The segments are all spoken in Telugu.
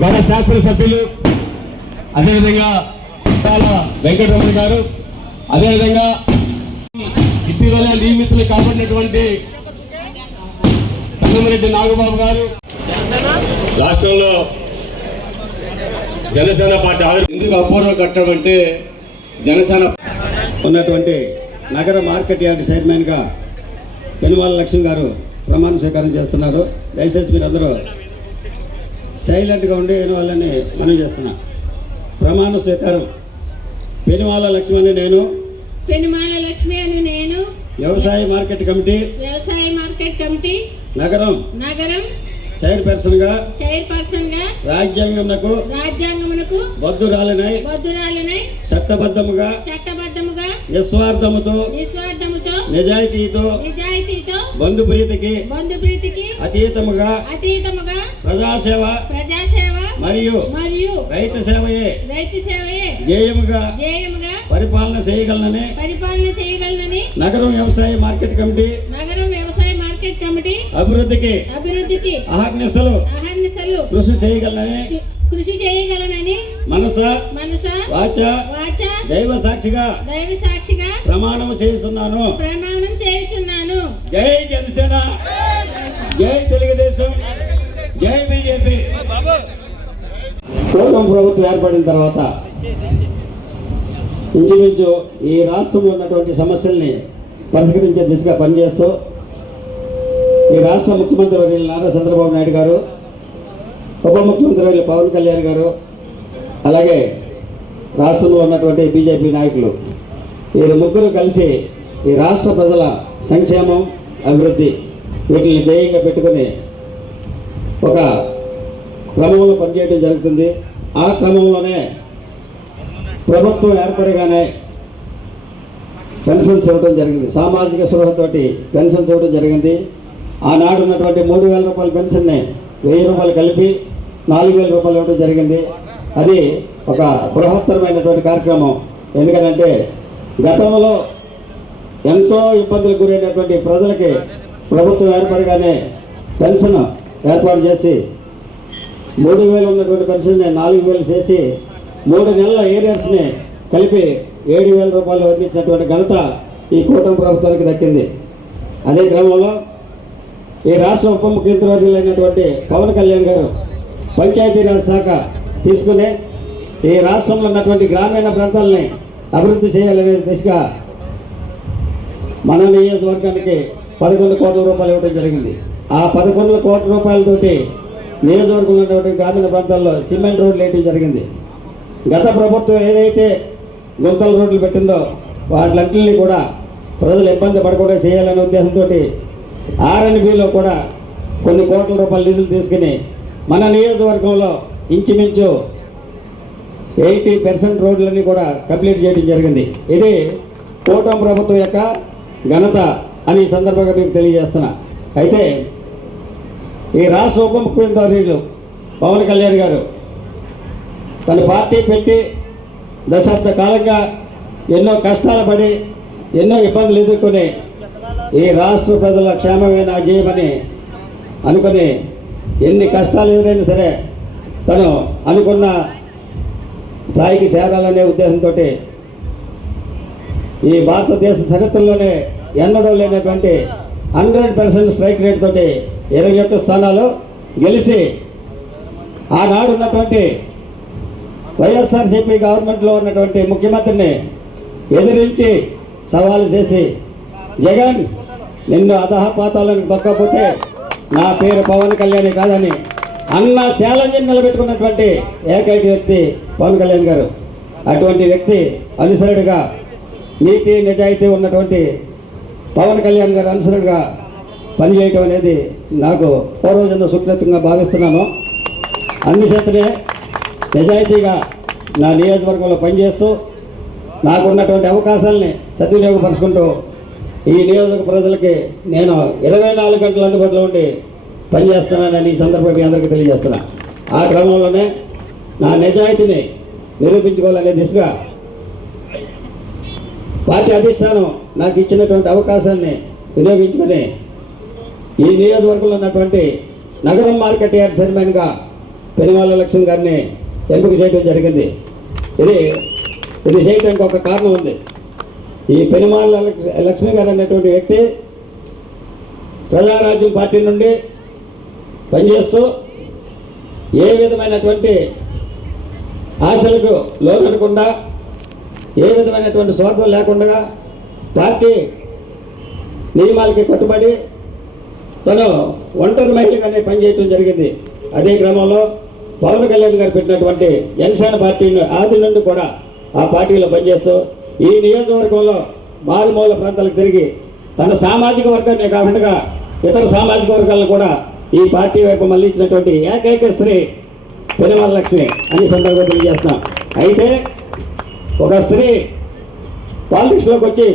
గత శాసనసభ్యులు అదేవిధంగా వెంకటరమణ గారు అదేవిధంగా ఇటీవల నియమితులు కాబడినటువంటి కన్నమరెడ్డి నాగబాబు గారు. రాష్ట్రంలో జనసేన పార్టీ ఎందుకు అపూర్వ కట్టడం అంటే జనసేన ఉన్నటువంటి నగర మార్కెట్ యార్డ్ చైర్మన్గా పెనుమాల లక్ష్మి గారు ప్రమాణ స్వీకారం చేస్తున్నారు. దయచేసి మీరు అందరూ సైలెంట్గా ఉండి వాళ్ళని మనం చేస్తున్నా. ప్రమాణ స్వీకారం. పెనుమాల లక్ష్మి అని నేను. పెనుమాల లక్ష్మి అని నేను. వ్యవసాయ మార్కెట్ కమిటీ. వ్యవసాయ మార్కెట్ కమిటీ. నగరం. నగరం. చైర్పర్సన్గా చైర్పర్సన్గా. రాజ్యాంగంకు రాజ్యాంగమునకు. బద్దురాలనై. బద్దురాలనై. చట్టబద్ధముగా. చట్టబద్ధముగా. నిస్వార్థముతో నిస్వార్థముతో నిజాయితీతో నిజాయితీతో బంధుప్రీతికి బంధుప్రీతికి అతీతముగా అతీతముగా ప్రజాసేవ ప్రజాసేవ మరియు మరియు రైతు సేవయే రైతు సేవయే జేయముగా ధ్యేయముగా పరిపాలన చేయగలనని పరిపాలన చేయగలనని నగరం వ్యవసాయ మార్కెట్ కమిటీ నగరం వ్యవసాయ మార్కెట్ కమిటీ అభివృద్ధికి అభివృద్ధికి అహర్నిశలు అహర్నిశలు కృషి చేయగలనని కృషి చేయగలనని మనస మనస వాచ వాచ దైవ సాక్షిగా దైవ సాక్షిగా ప్రమాణం చేస్తున్నాను ప్రమాణం చేయుచున్నాను. జై జనసేన. జై తెలుగుదేశం. జై బీజేపీ. కూటమి ప్రభుత్వం ఏర్పడిన తర్వాత ఇంచుమించు ఈ రాష్ట్రంలో ఉన్నటువంటి సమస్యల్ని పరిష్కరించే దిశగా పనిచేస్తూ ఈ రాష్ట్ర ముఖ్యమంత్రి వర్యులు నారా చంద్రబాబు నాయుడు గారు ఉప ముఖ్యమంత్రి వర్యులు పవన్ కళ్యాణ్ గారు అలాగే రాష్ట్రంలో ఉన్నటువంటి బీజేపీ నాయకులు. వీరు ముగ్గురు కలిసి ఈ రాష్ట్ర ప్రజల సంక్షేమం అభివృద్ధి వీటిని ధ్యేయంగా పెట్టుకొని ఒక క్రమంలో పనిచేయడం జరుగుతుంది. ఆ క్రమంలోనే ప్రభుత్వం ఏర్పడగానే పెన్షన్స్ ఇవ్వడం జరిగింది. సామాజిక స్పృహతోటి పెన్షన్స్ ఇవ్వడం జరిగింది. ఆనాడు ఉన్నటువంటి మూడు వేల రూపాయల పెన్షన్ని వెయ్యి రూపాయలు కలిపి నాలుగు వేల రూపాయలు ఇవ్వడం జరిగింది. అది ఒక బృహత్తరమైనటువంటి కార్యక్రమం. ఎందుకంటే గతంలో ఎంతో ఇబ్బందులకు గురైనటువంటి ప్రజలకి ప్రభుత్వం ఏర్పడగానే పెన్షన్ ఏర్పాటు చేసి మూడు వేలు ఉన్నటువంటి పెన్షన్ని నాలుగు వేలు చేసి మూడు నెలల ఏరియర్స్ని కలిపి ఏడు వేల రూపాయలు అందించినటువంటి ఘనత ఈ కూటమి ప్రభుత్వానికి దక్కింది. అదే క్రమంలో ఈ రాష్ట్ర ఉప ముఖ్యమంత్రి వర్యులైనటువంటి పవన్ కళ్యాణ్ గారు పంచాయతీరాజ్ శాఖ తీసుకునే ఈ రాష్ట్రంలో ఉన్నటువంటి గ్రామీణ ప్రాంతాలని అభివృద్ధి చేయాలనే దిశగా మన నియోజకవర్గానికి పదకొండు కోట్ల రూపాయలు ఇవ్వడం జరిగింది. ఆ పదకొండు కోట్ల రూపాయలతోటి నియోజకవర్గంలో ఉన్నటువంటి గ్రామీణ ప్రాంతాల్లో సిమెంట్ రోడ్లు వేయడం జరిగింది. గత ప్రభుత్వం ఏదైతే గుంతల రోడ్లు పెట్టిందో వాటిలన్నింటినీ కూడా ప్రజలు ఇబ్బంది పడకుండా చేయాలనే ఉద్దేశంతో ఆర్ఎన్బిలో కూడా కొన్ని కోట్ల రూపాయల నిధులు తీసుకుని మన నియోజకవర్గంలో ఇంచుమించు ఎయిటీ పర్సెంట్ రోడ్లన్నీ కూడా కంప్లీట్ చేయడం జరిగింది. ఇది కూటమి ప్రభుత్వం యొక్క ఘనత అని ఈ సందర్భంగా మీకు తెలియజేస్తున్నా. అయితే ఈ రాష్ట్ర ఉప ముఖ్యమంత్రులు పవన్ కళ్యాణ్ గారు తన పార్టీ పెట్టి దశాబ్ద కాలంగా ఎన్నో కష్టాలు పడి ఎన్నో ఇబ్బందులు ఎదుర్కొని ఈ రాష్ట్ర ప్రజల క్షేమమే నా జయమని అనుకుని ఎన్ని కష్టాలు ఎదురైనా సరే తను అనుకున్న స్థాయికి చేరాలనే ఉద్దేశంతో ఈ భారతదేశ చరిత్రలోనే ఎన్నడూ లేనటువంటి హండ్రెడ్ పర్సెంట్ స్ట్రైక్ రేట్ తోటి ఇరవై ఒక్క స్థానాలు గెలిచి ఆనాడు ఉన్నటువంటి వైఎస్ఆర్సీపీ గవర్నమెంట్లో ఉన్నటువంటి ముఖ్యమంత్రిని ఎదిరించి సవాలు చేసి జగన్ నిన్ను అధహపాతాలను తొక్కపోతే నా పేరు పవన్ కళ్యాణ్ కాదని అన్న ఛాలెంజ్ నిలబెట్టుకున్నటువంటి ఏకైక వ్యక్తి పవన్ కళ్యాణ్ గారు అటువంటి వ్యక్తి అనుసరుడుగా నీతి నిజాయితీ ఉన్నటువంటి పవన్ కళ్యాణ్ గారు అనుసరుడుగా పనిచేయటం అనేది నాకు పూర్వజన్మ సుకృతంగా భావిస్తున్నాను. అందుచేతనే నిజాయితీగా నా నియోజకవర్గంలో పనిచేస్తూ నాకు ఉన్నటువంటి అవకాశాలని సద్వినియోగపరుచుకుంటూ ఈ నియోజక ప్రజలకి నేను ఇరవై నాలుగు గంటల అందుబాటులో ఉండి పనిచేస్తున్నానని ఈ సందర్భంగా మీ అందరికీ తెలియజేస్తున్నా. ఆ క్రమంలోనే నా నిజాయితీని నిరూపించుకోవాలనే దిశగా పార్టీ అధిష్టానం నాకు ఇచ్చినటువంటి అవకాశాన్ని వినియోగించుకొని ఈ నియోజకవర్గంలో ఉన్నటువంటి నగరం మార్కెట్ యార్డ్ చైర్మన్గా పెనుమాల లక్ష్మణ్ గారిని ఎంపిక చేయడం జరిగింది. ఇది ఇది చేయడానికి ఒక కారణం ఉంది. ఈ పెనుమాల లక్ష్- గారు అనేటువంటి వ్యక్తి ప్రజారాజ్యం పార్టీ నుండి పనిచేస్తూ ఏ విధమైనటువంటి ఆశలకు లోనకుండా ఏ విధమైనటువంటి స్వార్థం లేకుండా పార్టీ నియమాలకి కట్టుబడి తను ఒంటరి మహిళగానే పనిచేయటం జరిగింది. అదే క్రమంలో పవన్ కళ్యాణ్ గారు పెట్టినటువంటి జనసేన పార్టీని ఆది నుండి కూడా ఆ పార్టీలో పనిచేస్తూ ఈ నియోజకవర్గంలో మారుమూల ప్రాంతాలకు తిరిగి తన సామాజిక వర్గాన్ని కాకుండా ఇతర సామాజిక వర్గాలను కూడా ఈ పార్టీ వైపు మళ్ళించినటువంటి ఏకైక స్త్రీ పెనుమల లక్ష్మి అని సందర్భంగా తెలియజేస్తున్నాం. అయితే ఒక స్త్రీ పాలిటిక్స్లోకి వచ్చి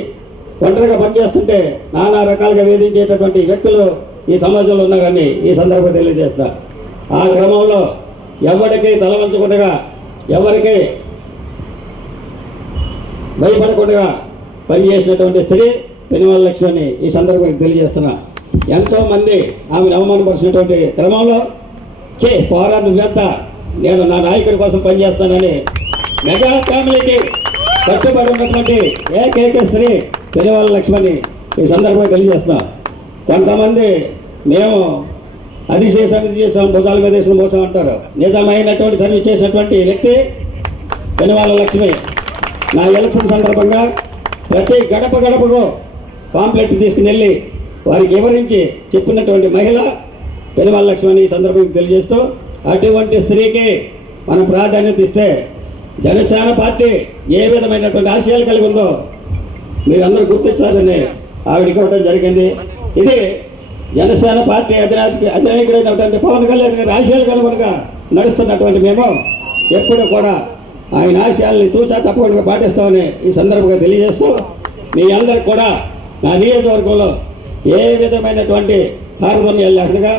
ఒంటరిగా పనిచేస్తుంటే నానా రకాలుగా వేధించేటటువంటి వ్యక్తులు ఈ సమాజంలో ఉన్నారని ఈ సందర్భంగా తెలియజేస్తా ఆ క్రమంలో ఎవరికి తలవంచకుండా ఎవరికి భయపడకుండా పనిచేసినటువంటి స్త్రీ పెనుమల అని ఈ సందర్భంగా తెలియజేస్తున్నా. ఎంతోమంది ఆమెను అవమానపరిచినటువంటి క్రమంలో చే పోరా నువ్వెంత? నేను నా నాయకుడి కోసం పనిచేస్తానని మెగా ఫ్యామిలీకి కట్టుబడి ఉన్నటువంటి ఏకైక స్త్రీ పెనుమల లక్ష్మణి ఈ సందర్భంగా తెలియజేస్తున్నా. కొంతమంది మేము అది చేసాం ఇది చేసాం భుజాల మీద వేసిన మోసం అంటారు. నిజమైనటువంటి సర్వీస్ చేసినటువంటి వ్యక్తి పెనివాళ్ళ లక్ష్మి. నా ఎలక్షన్ సందర్భంగా ప్రతి గడప గడపకు పాంప్లెట్ తీసుకుని వెళ్ళి వారికి వివరించి చెప్పినటువంటి మహిళ పెనుమాల ఈ సందర్భంగా తెలియజేస్తూ అటువంటి స్త్రీకి మనం ప్రాధాన్యత ఇస్తే జనసేన పార్టీ ఏ విధమైనటువంటి ఆశయాలు కలిగి ఉందో మీరందరూ గుర్తించాలని ఆవిడకి ఇవ్వడం జరిగింది. ఇది జనసేన పార్టీ అధినాయకు అధినాయకుడైనటువంటి పవన్ కళ్యాణ్ గారి ఆశయాలు కనుగొనగా నడుస్తున్నటువంటి మేము ఎప్పుడూ కూడా ఆయన ఆశయాల్ని తూచా తప్పకుండా పాటిస్తామని ఈ సందర్భంగా తెలియజేస్తూ మీ అందరికి కూడా నా నియోజకవర్గంలో ఏ విధమైనటువంటి తారతమ్యాలు లేకుండా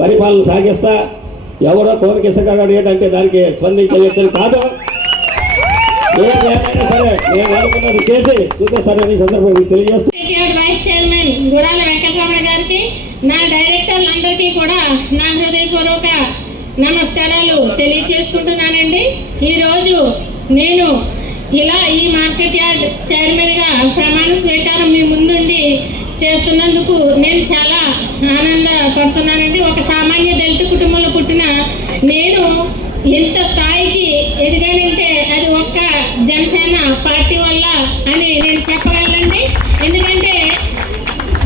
పరిపాలన సాగిస్తా. ఎవరో కోరికిసగాడు ఏదంటే దానికి స్పందించే వ్యక్తులు కాదు. ఏమైనా సరే నేను అనుకున్నది చేసి చూపిస్తానని ఈ మీకు తెలియజేస్తాను వైస్ చైర్మన్ గుడాల వెంకటరమణ గారికి. నా డైరెక్టర్లందరికీ కూడా నా హృదయపూర్వక నమస్కారాలు తెలియచేసుకుంటున్నానండి. ఈరోజు నేను ఇలా ఈ మార్కెట్ యార్డ్ చైర్మన్గా ప్రమాణ స్వీకారం మీ ముందుండి చేస్తున్నందుకు నేను చాలా ఆనందపడుతున్నానండి. ఒక సామాన్య దళిత కుటుంబంలో పుట్టిన నేను ఇంత స్థాయికి ఎదిగానంటే అది ఒక్క జనసేన పార్టీ వల్ల అని నేను చెప్పగలనండి. ఎందుకంటే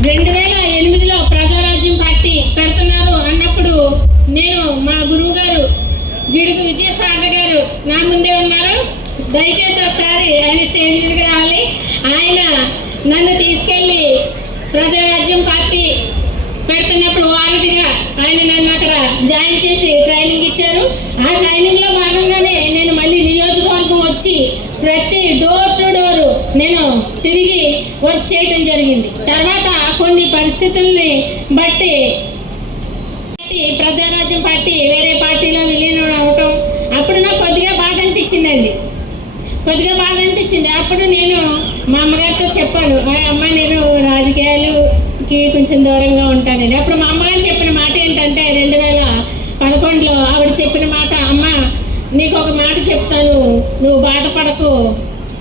రెండు వేల ఎనిమిదిలో ప్రజారాజ్యం పార్టీ పెడుతున్నారు అన్నప్పుడు నేను మా గురువు గారు గిడుగు విజయసాగర్ గారు నా ముందే ఉన్నారు. దయచేసి ఒకసారి ఆయన స్టేజ్ మీదకి రావాలి ఆయన నన్ను తీసుకెళ్ళి ప్రజారాజ్యం పార్టీ పెడుతున్నప్పుడు వారధిగా ఆయన నన్ను అక్కడ జాయిన్ చేసి ట్రైనింగ్ ఇచ్చారు. ఆ ట్రైనింగ్లో భాగంగానే నేను మళ్ళీ నియోజకవర్గం వచ్చి ప్రతి డోర్ టు డోర్ నేను తిరిగి వర్క్ చేయటం జరిగింది. తర్వాత కొన్ని పరిస్థితుల్ని బట్టి ప్రజారాజ్యం పార్టీ వేరే పార్టీలో విలీనం అవటం అప్పుడు నాకు కొద్దిగా బాధ అనిపించిందండి. కొద్దిగా బాధ అనిపించింది. అప్పుడు నేను మా అమ్మగారితో చెప్పాను "ఆ, అమ్మ నేను రాజకీయాలు కి కొంచెం దూరంగా ఉంటానండి. అప్పుడు మా అమ్మగారు చెప్పిన మాట ఏంటంటే రెండు వేల పదకొండులో ఆవిడ చెప్పిన మాట అమ్మ నీకు ఒక మాట చెప్తాను. నువ్వు బాధపడకు.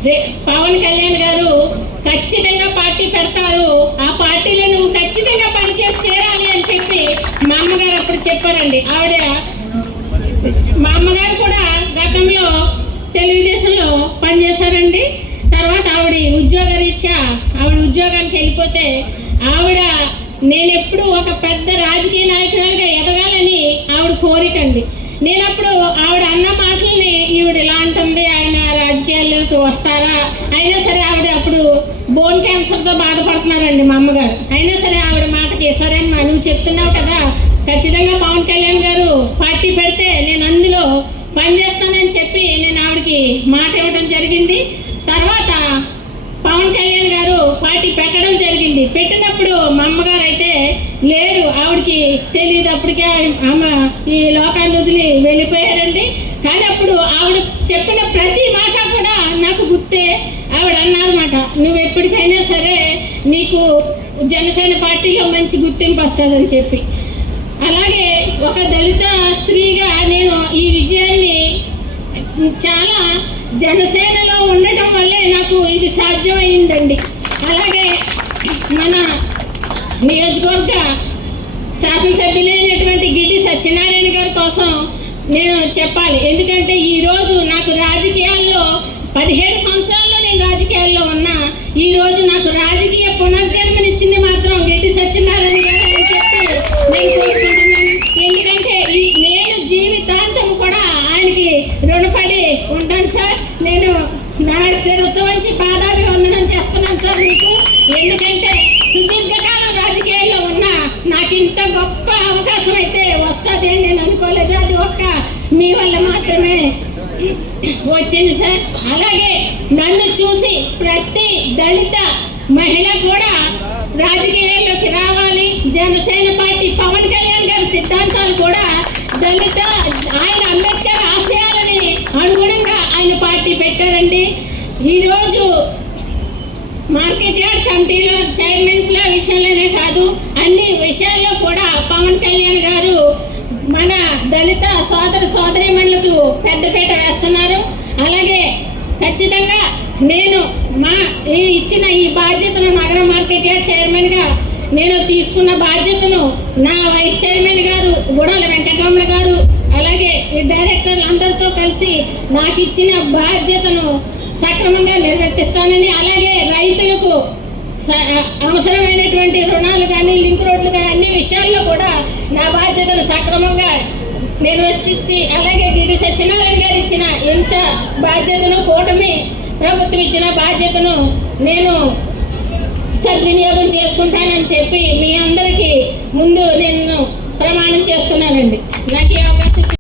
రే- పవన్ కళ్యాణ్ గారు ఖచ్చితంగా పార్టీ పెడతారు. ఆ పార్టీలో నువ్వు ఖచ్చితంగా పనిచేసి తీరాలి అని చెప్పి మా అమ్మగారు అప్పుడు చెప్పారండి. ఆవిడ మా అమ్మగారు కూడా గతంలో తెలుగుదేశంలో పనిచేశారండి. తర్వాత ఆవిడ ఉద్యోగరీత్యా ఆవిడ ఉద్యోగానికి వెళ్ళిపోతే ఆవిడ నేను ఎప్పుడు ఒక పెద్ద రాజకీయ నాయకురాలుగా ఎదగాలని ఆవిడ కోరికండి. నేనప్పుడు ఆవిడ అన్న మాటల్ని ఈవిడ ఇలా అంటుంది ఆయన రాజకీయాల్లోకి వస్తారా? అయినా సరే ఆవిడ అప్పుడు బోన్ క్యాన్సర్తో బాధపడుతున్నారండి మా అమ్మగారు. అయినా సరే ఆవిడ మాటకి సరే అమ్మా నువ్వు చెప్తున్నావు కదా ఖచ్చితంగా పవన్ కళ్యాణ్ గారు పార్టీ పెడితే నేను అందులో పనిచేస్తానని చెప్పి నేను ఆవిడకి మాట ఇవ్వడం జరిగింది. తర్వాత పవన్ కళ్యాణ్ గారు పార్టీ పెట్ట పెట్టింది పెట్టినప్పుడు మా అమ్మగారు అయితే లేరు. ఆవిడకి తెలియదు అప్పటికే ఆమె- ఈ లోకాన్ని వదిలి వెళ్ళిపోయారండి. కానీ అప్పుడు ఆవిడ చెప్పిన ప్రతి మాట కూడా నాకు గుర్తే. ఆవిడ అన్నారన్నమాట నువ్వు ఎప్పటికైనా సరే నీకు జనసేన పార్టీలో మంచి గుర్తింపు వస్తుందని చెప్పి. అలాగే ఒక దళిత స్త్రీగా నేను ఈ విజయాన్ని చాలా జనసేనలో ఉండటం వల్లే నాకు ఇది సాధ్యమైందండి. అలాగే మన నియోజకవర్గ శాసనసభ్యులైనటువంటి గిడ్డి సత్యనారాయణ గారి కోసం నేను చెప్పాలి. ఎందుకంటే ఈరోజు నాకు రాజకీయాల్లో పదిహేడు సంవత్సరాల్లో నేను రాజకీయాల్లో ఉన్నా ఈరోజు నాకు రాజకీయ పునర్జన్మనిచ్చింది మాత్రం గిడ్డి సత్యనారాయణ గారు అని చెప్పి నేను కోరుకుంటున్నాను. ఎందుకంటే నేను జీవితాంతం కూడా ఆయనకి రుణపడి ఉంటాను సార్. నేను నా శిరస్సు వంచి పాదాభివందనం చేస్తున్నాను సార్ మీకు. ఎందుకంటే సుదీర్ఘకాలం రాజకీయాల్లో ఉన్న నాకు ఇంత గొప్ప అవకాశం అయితే వస్తుంది అని నేను అనుకోలేదు అది ఒక్క మీ వల్ల మాత్రమే వచ్చింది సార్ అలాగే నన్ను చూసి ప్రతి దళిత మహిళ కూడా రాజకీయాల్లోకి రావాలి. జనసేన పార్టీ పవన్ కళ్యాణ్ గారి సిద్ధాంతాలు కూడా దళిత ఆయన అంబేద్కర్ ఆశయాలని అనుగుణంగా ఆయన పార్టీ పెట్టారండి. ఈరోజు మార్కెట్ యార్డ్ కమిటీలో చైర్మన్స్ల విషయంలోనే కాదు అన్ని విషయాల్లో కూడా పవన్ కళ్యాణ్ గారు మన దళిత సోదర సోదరిమణులకు పెద్దపీట వేస్తున్నారు. అలాగే ఖచ్చితంగా నేను మా ఈ ఇచ్చిన ఈ బాధ్యతను నగర మార్కెట్ యార్డ్ చైర్మన్గా నేను తీసుకున్న బాధ్యతను నా వైస్ చైర్మన్ గారు గుడాల వెంకటరమణ గారు అలాగే ఈ డైరెక్టర్లు అందరితో కలిసి నాకు ఇచ్చిన బాధ్యతను సక్రమంగా నిర్వర్తిస్తానని అలాగే రైతులకు స- అవసరమైనటువంటి రుణాలు కానీ లింక్ రోడ్లు కానీ అన్ని విషయాల్లో కూడా నా బాధ్యతను సక్రమంగా నిర్వర్తించి అలాగే గిరి సత్యనారాయణ గారు ఇచ్చిన ఇంత బాధ్యతను కూటమి ప్రభుత్వం ఇచ్చిన బాధ్యతను నేను సద్వినియోగం చేసుకుంటానని చెప్పి మీ అందరికీ ముందు నేను ప్రమాణం చేస్తున్నానండి. నాకు ఈ అవకాశం